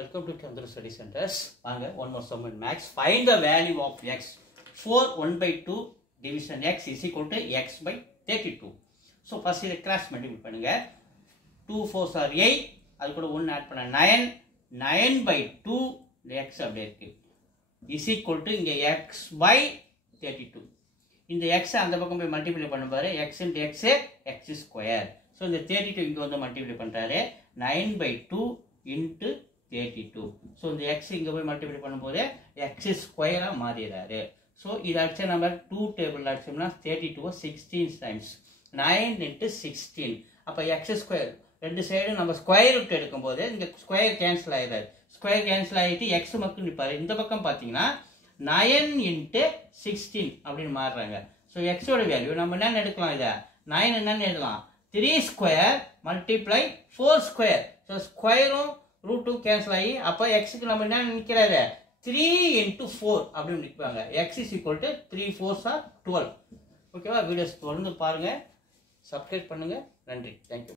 Welcome to Kendra Study Centers. One more sum in max. Find the value of x. 4 1 by 2 division x is equal to x by 32. So first is cross multiply. 2 4s are 8. That's 1 add 9. 9 by 2 the x is equal to x by 32. In the x and the multiply x into x square. So the 32 inga multiply 9 by 2 into 32. So the x inga multiply பண்ணும்போது x square மாறிறாரு. So இது அடுத்த நம்ம 2 table அடிச்சோம்னா 32 16 times 9 into 16. அப்ப x square ரெண்டு side நம்ம square root எடுக்கும்போது இங்க square cancel ஆயிராது. Square cancel ஆயிட்டு x மட்டும் நிப்பாரு. இந்த பக்கம் பாத்தீங்கன்னா 9 into 16 அப்படினு மாறுறாங்க. So x ஓட வேல்யூ நம்ம என்ன எடுக்கலாம் இத 9 என்னன்னு எழுதலாம் 3 square multiply 4 square. So square root 2 cancel ஆகி அப்ப x க்கு நம்ம என்ன நிக்கிறாரு 3 into 4 அப்படி நிப்பாங்க. x is equal to 3 4s are 12. ஓகேவா? வீடியோஸ் தொடர்ந்து பாருங்க, சப்ஸ்கிரைப் பண்ணுங்க. நன்றி. Thank you.